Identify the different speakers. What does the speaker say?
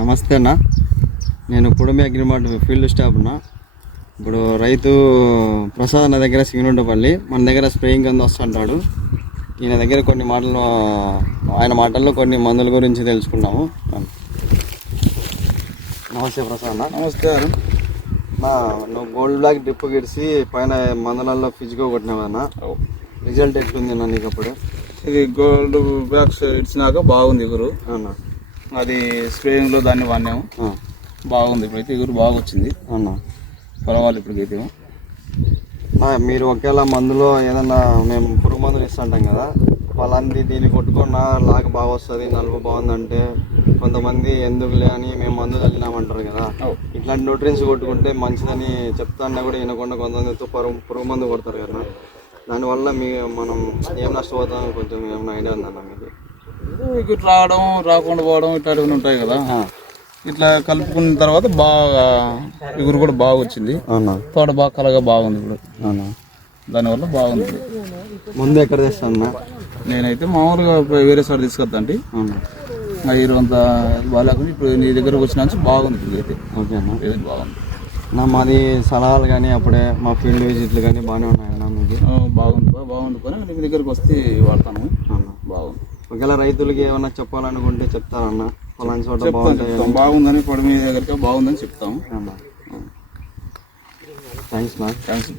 Speaker 1: నమస్తే అన్న. నేను పుడమి అగ్రిమార్ట్ ఫీల్డ్ స్టాఫ్ అన్న. ఇప్పుడు రైతు ప్రసాద్ అన్న దగ్గర సింగనుండపల్లి మన దగ్గర స్ప్రేయింగ్ అందు వస్తుంటాడు. ఈయన దగ్గర కొన్ని మాటలు ఆయన మాటల్లో కొన్ని మందుల గురించి తెలుసుకున్నాము. నమస్తే ప్రసాద్ అన్న.
Speaker 2: నమస్తే
Speaker 1: నా నువ్వు గోల్డ్ బ్లాక్ డ్రిప్ గిడిసి పైన మందులలో ఫిజికో కొట్టినావు అన్న? రిజల్ట్ ఎట్లుంది అన్న నీకు అప్పుడు?
Speaker 2: ఇది గోల్డ్ బ్యాగ్స్ ఇచ్చినాక బాగుంది ఎగురు
Speaker 1: అన్న
Speaker 2: అది స్ప్రేయింగ్లో దాన్ని వాడినాము. బాగుంది. ఇప్పుడైతే ఎగురు బాగా వచ్చింది
Speaker 1: అన్న
Speaker 2: పర్వాలేదు ఇప్పటికైతే.
Speaker 1: మీరు ఒకేలా మందులో ఏదన్నా మేము పురుగు మందులు ఇస్తుంటాం కదా వాళ్ళంది దీన్ని కొట్టుకున్నా లాగ బాగా వస్తుంది నలుపు బాగుందంటే కొంతమంది ఎందుకులే అని మేము మందు చల్లినామంటారు కదా. ఇట్లాంటి న్యూట్రియన్స్ కొట్టుకుంటే మంచిదని చెప్తాన్నా కూడా వినకుండా కొంతమంది పురుగు పురుగు మందు కొడతారు కదా. దానివల్ల మీ మనం ఏం నష్టపోతాం కొంచెం ఏమైనా ఐడియా ఉందన్న మీకు?
Speaker 2: ఎగురు రావడం రాకుండా పోవడం ఇట్లాంటివి ఉంటాయి కదా. ఇట్లా కలుపుకున్న తర్వాత బాగా ఎగురు కూడా బాగా వచ్చింది. తోట బాగా కలగా బాగుంది ఇప్పుడు. దానివల్ల బాగుంది.
Speaker 1: ముందు ఎక్కడ తెస్తాను
Speaker 2: నేనైతే మామూలుగా వేరే సార్
Speaker 1: అవునా?
Speaker 2: ఆ ఎరువు అంతా బాగాలేకుండా ఇప్పుడు నీ దగ్గరకు వచ్చిన బాగుంది ఇప్పుడైతే
Speaker 1: ఓకే అన్న
Speaker 2: బాగుంది.
Speaker 1: నా మాది సలహాలు కానీ అప్పుడే మా ఫీల్డ్ విజిట్లు కానీ బాగానే ఉన్నాయన్న మీకు?
Speaker 2: బాగుంది బాగుంది. పని నీ దగ్గరకు వస్తే వాడతాను. బాగుంది.
Speaker 1: ఒకవేళ రైతులకి ఏమన్నా చెప్పాలనుకుంటే చెప్తారన్న ఫలానా చోట బాగుంటాయి
Speaker 2: బాగుందని పొడి మీ దగ్గరికి బాగుందని చెప్తాం.
Speaker 1: థ్యాంక్స్ నా
Speaker 2: థ్యాంక్స్